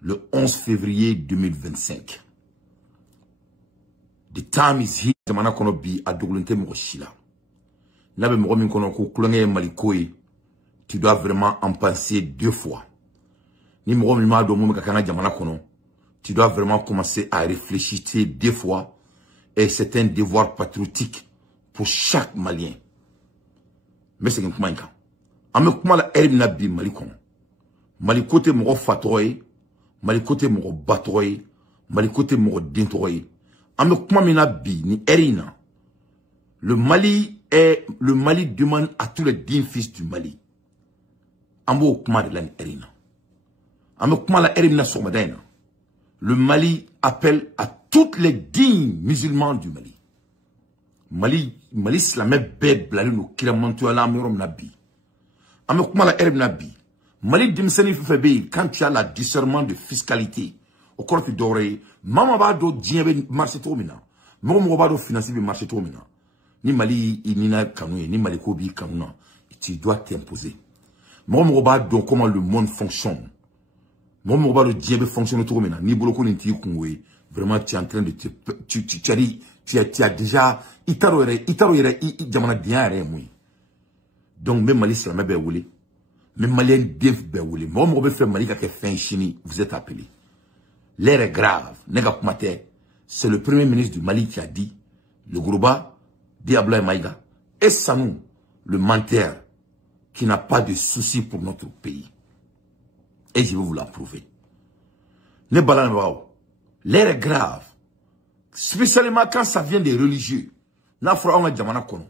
le 11 février 2025. The time is here. Jamana kono bi adouglente mo shila. Nabe mo min kono ko kulonge malikoy. Tu dois vraiment en penser deux fois. Ni mo mi ma do mo ka kana jamana kono. Tu dois vraiment commencer à réfléchir deux fois. Et c'est un devoir patriotique pour chaque Malien. Mais c'est comment ça? Ame kuma la erbi na bi malikono. Malikote mo fatoy, malikote mo batoy, malikote mo dintoy. Ame kuma mina bi ni erina. Le Mali demande à tous les dignes fils du Mali. Ambo kuma de la erina. Ame kuma la erina somadena. Le Mali appelle à toutes les dignes musulmans du Mali. Mali islamé beb blali no kilamanto ala amirom nabi. Ame kuma la erina bi. Mali dimseni febe quand tu as la discernement de fiscalité. Au corps tu doré, maman va do djembe marché to mina. Mo va do financer be marché to mina. Ni Mali inina kanoué, ni Mali kobi kanouna. Tu dois t'imposer. Mo va do comment le monde fonctionne. Mo va do djembe fonctionne to mina. Ni boloko ni ti kunwe. Vraiment tu es en train de tu as déjà itaro yere jamana diare moui. Donc même Mali c'est la même woulé. Même Malien def be woulé. Mo be fait Mali ka ke fin chini, vous êtes appelés. L'air est grave. C'est le premier ministre du Mali qui a dit, le Grouba, Diablo et Maïga, et Sanou, le menteur, qui n'a pas de soucis pour notre pays. Et je vais vous l'approuver. L'air est grave. Spécialement quand ça vient des religieux. Na fura on jamana kono.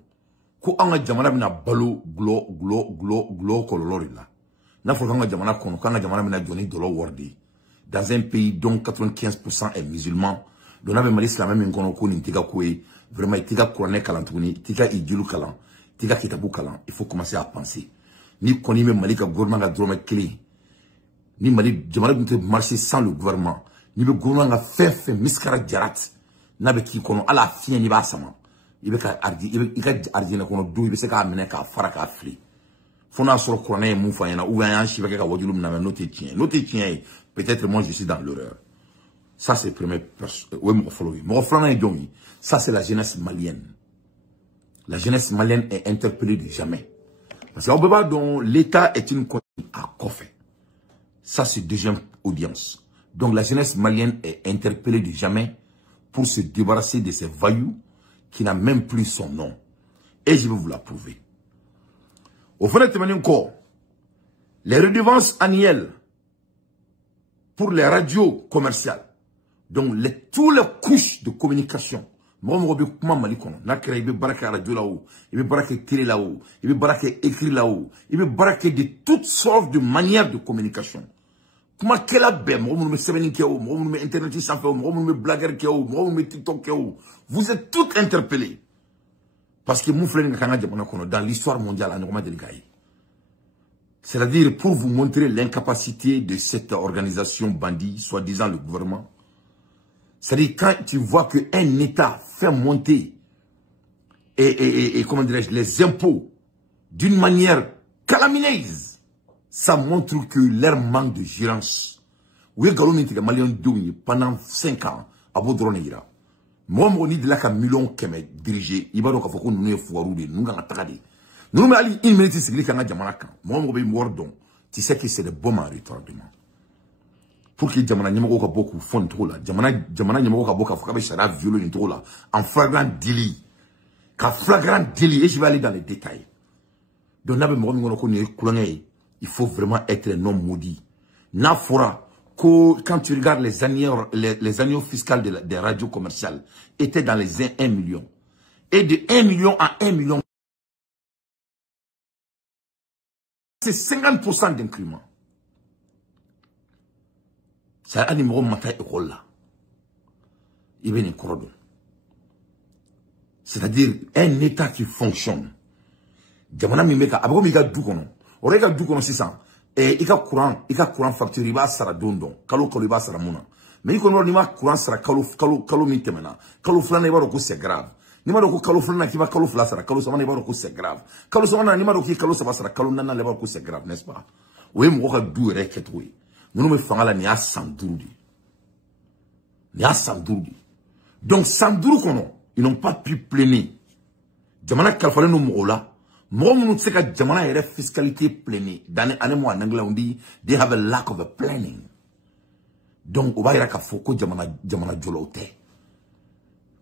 Ko on jamana bina balo glo kolorila. Na fura on jamana kono, quand jamana bina donner de l'eau wardi. Dans un pays dont 95% est musulman, dont on a Mali islamé min kono ko ni tiga koué, vraiment tiga kouane kalantouni, tiga idjulu kalan, tiga kitabu kalan, il faut commencer à penser. Ni koni me Mali ka gouvernement ka drome clé. Ni Mali jamana binte marcher sans le gouvernement. Ni le gouvernement ka fait miskara jarat. Na be ki kono ala fien ni ba sama. Ibe ka ardi na kono do ibe se ka amene ka fara ka fli. Fona sur kouane mou fanyana ou yan chiba ka wajulum na note tien. Note tien. Peut-être moi je suis dans l'erreur. Ça c'est le premier personne. Oui, ça c'est la jeunesse malienne. La jeunesse malienne est interpellée de jamais. Parce qu'au Baba dont l'État est une condition à coffre. Ça c'est deuxième audience. Donc la jeunesse malienne est interpellée de jamais pour se débarrasser de ces voyous qui n'a même plus son nom. Et je vais vous l'approuver. Au fond de encore, les redevances annuelles pour les radios commerciales. Donc, tous les couches de communication. Moi, je vais Mali kono. Nakere, il veut baraka radio là-haut. Il veut baraka télé là-haut. Il veut baraka écrit là-haut. Il veut baraka de toutes sortes de manières de communication. Comment qu'elle a bien, moi, je me semaine qui est où, moi, je me internet sans faire, moi, je me blaguer qui est où, moi, je me TikTok qui est où. Vous êtes toutes interpellés. Parce que dans l'histoire mondiale, à Norma Delgaï. C'est-à-dire pour vous montrer l'incapacité de cette organisation bandit, soi-disant le gouvernement. C'est-à-dire quand tu vois qu'un État fait monter comment dirais-je, les impôts d'une manière calamineuse, ça montre que leur manque de gérance. Oui, pendant 5 ans, à Bodronira. Moi, je dis là qu'un million qui m'a dirigé, il va donc avoir nous foirou de nous gagner. Nous nous allons une minute c'est que moi je vais mourir donc tu sais que c'est des bombes à retardement pour que jamana nyamako ka beaucoup fond trop là jamana nyamako ka beaucoup ka chara violent trop là en flagrant délit et je vais aller dans les détails donc nabe mo ngono ko ni kulangé il faut vraiment être un homme maudit na fora quand tu regardes les annuaux fiscales des radios commerciales étaient dans les 1 million et de 1 million à 1 million c'est 50% d'incrément. Ça a un numéro matin école là. Il vient de c'est-à-dire un État qui fonctionne. Jamana mimeka aboko mika dukono. Orega dukono sisa. Et ika courant facture iba sara dondon. Kalo iba sara muna. Mais il connaît pas courant sera kalo mitemena. Kalo flana iba roko c'est grave. Nima roko kalo flana qui va kalo fla sera kalo sama iba roko c'est grave. Kalo sama nima roko kalo sama sera kalo nana iba roko c'est grave, n'est-ce pas? Oui, moi ka dou reketoué. Nous me faisons la nia Sandoudi. Nia Sandoudi. Donc Sandoudi kono, ils n'ont pas pu planer. Jamana kalfale no mola. Mo munu tseka jamana yere fiscalité planer. Dans les mois en anglais on dit they have a lack of a planning. Donc on va y ka foko jamana jolote.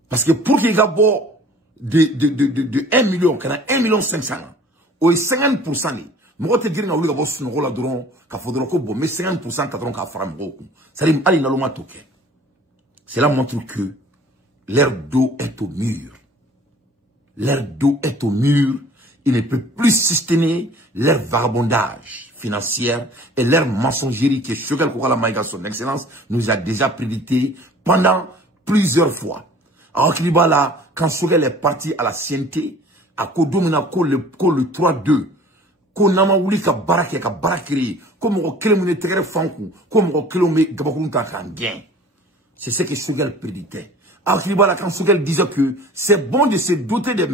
Parce que pour qu'il y ait de 1 million, qu'il y a 1 million 500, ou 50%, moi te dire na wuli ka bo sunoko la doron ka fodoro ko bon mais 50% ka doron ka fara moko. Ça dit ali na loma toke. Cela montre que l'air d'eau est au mur. L'air d'eau est au mur. Il ne peut plus soutenir leur vagabondage financier et leur mensongerie que Choguel Koukala Maïga, son excellence, nous a déjà prédité pendant plusieurs fois. Alors qu'il va là, quand Choguel est parti à la CNT, à Kodomina, le 3-2, ko nama wuli ka barake ka barakiri, ko mo kele mo tegere fanku, ko mo kele mo gabakun ta kan gain. C'est ce que Choguel prédictait. Alors qu'il va là, quand Choguel disait que c'est bon de se doter des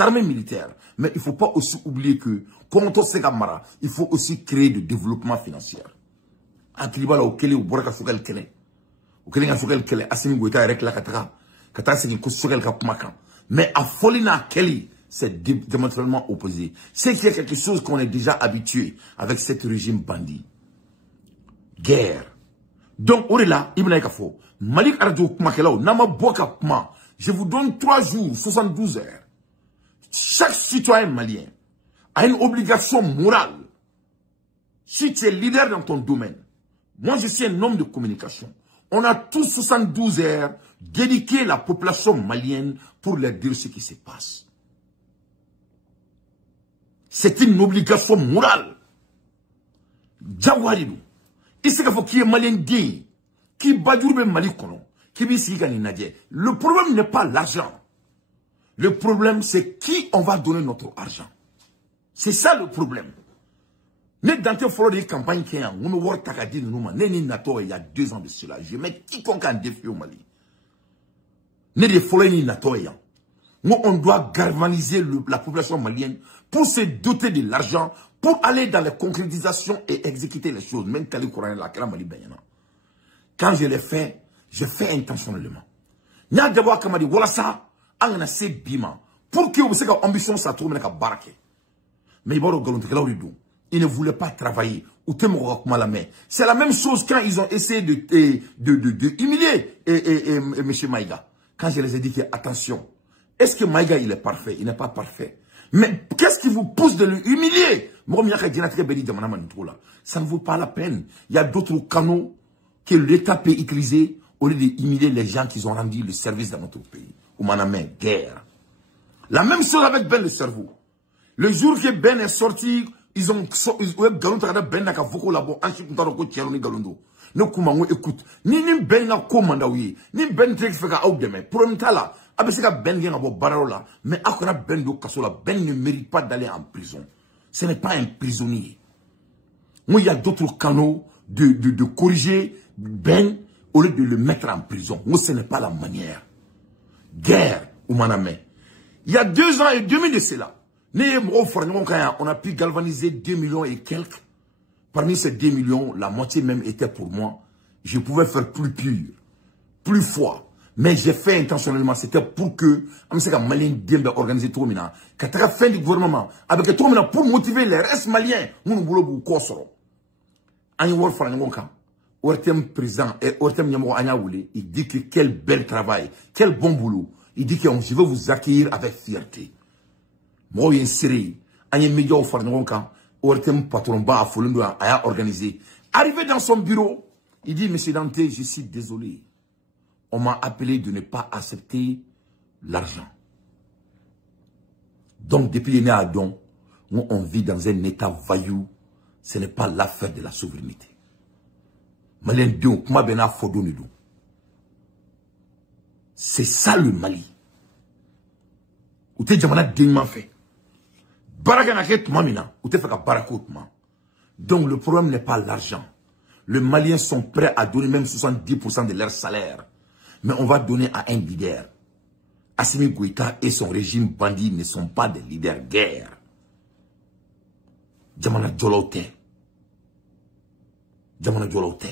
armées militaires, mais il ne faut pas aussi oublier que, comme on sait Gamara, il faut aussi créer du développement financier. Alors qu'il va là, au Kélé, au Boraka Choguel Kélé, au Kélé, Choguel Kélé, Assimi Goïta, avec la Katara, Katara, c'est une Choguel Kapmakan. Mais à Folina Kélé, c'est diamétralement opposé. C'est qu'il y a quelque chose qu'on est déjà habitué avec ce régime bandit. Guerre. Donc, au-delà, Ibn Kafo, Malik Arjo Kumakelao, Nama Boka Puma, je vous donne 3 jours, 72 heures. Chaque citoyen malien a une obligation morale. Si tu es leader dans ton domaine, moi je suis un homme de communication, on a tous 72 heures dédiées à la population malienne pour leur dire ce qui se passe. C'est une obligation morale. Djawarinou. Ici, il faut qu'il y ait malien digne, qui badjourbe Mali kono, qui bisi gani nadje. Le problème n'est pas l'argent. Le problème, c'est qui on va donner notre argent. C'est ça le problème. Ne dante follow des campagnes qui ont, on voit takadi nous ma, ne ni nato il y a 2 ans de cela. Je mets quiconque en défi au Mali. Ne de follow ni nato ya. Nous, on doit galvaniser la population malienne pour se doter de l'argent, pour aller dans la concrétisation et exécuter les choses. Même Kali Kourane, la Mali Bayana. Quand je l'ai fait, je fais intentionnellement. Nya d'abord comme dit voilà ça, on a ces bima pour que vous ayez ambition ça trouve mais barake. Mais il ne voulait pas travailler ou c'est la même chose quand ils ont essayé de humilier M. Maïga. Quand je les ai dit que attention, est-ce que Maïga il est parfait? Il n'est pas parfait. Mais qu'est-ce qui vous pousse de l'humilier? Ça ne vaut pas la peine. Il y a d'autres canaux que l'État peut utiliser au lieu d'humilier les gens qui ont rendu le service dans notre pays. Ou manamé, guerre. La même chose avec Ben le cerveau. Le jour que Ben est sorti, ils ont Ben n'a qu'à beaucoup là-bas, ensuite on a recouvert Galondo. Ne comment écoute, ni Ben n'a commandé, ni Ben fait qu'à out demain. Pour un temps là, avec Ben vient à Barola, mais après Ben de Kassola, Ben ne mérite pas d'aller en prison. Ce n'est pas un prisonnier. Moi, il y a d'autres canaux de corriger Ben au lieu de le mettre en prison. Moi, ce n'est pas la manière. Guerre, ou manamé. Il y a 2 ans et demi de cela, on a pu galvaniser 2 millions et quelques. Parmi ces 2 millions, la moitié même était pour moi. Je pouvais faire plus pur, plus fort. Mais j'ai fait intentionnellement, c'était pour que, on sait que Malien bien organiser tout le monde, qu'à la fin du gouvernement, avec tout le monde pour motiver les restes maliens, nous voulons quoi sort. Ortem président et Ortem Nyamo Anyaouli, il dit que quel bel travail, quel bon boulot. Il dit que je veux vous accueillir avec fierté. Moi, il y a une série, Agnès Média au Farnonka, Ortem patron bas à Folundo a organisé. Arrivé dans son bureau, il dit, Monsieur Dante, je suis désolé. On m'a appelé de ne pas accepter l'argent. Donc, depuis les nés à Don, nous, on vit dans un état vaillou. Ce n'est pas l'affaire de la souveraineté. C'est ça le Mali. Ou te jamana dignement fait. Donc le problème n'est pas l'argent. Les Maliens sont prêts à donner même 70% de leur salaire. Mais on va donner à un leader. Assimi Goïta et son régime bandit ne sont pas des leaders guerre. Jamana Djolote. jamana jɔlaw tɛ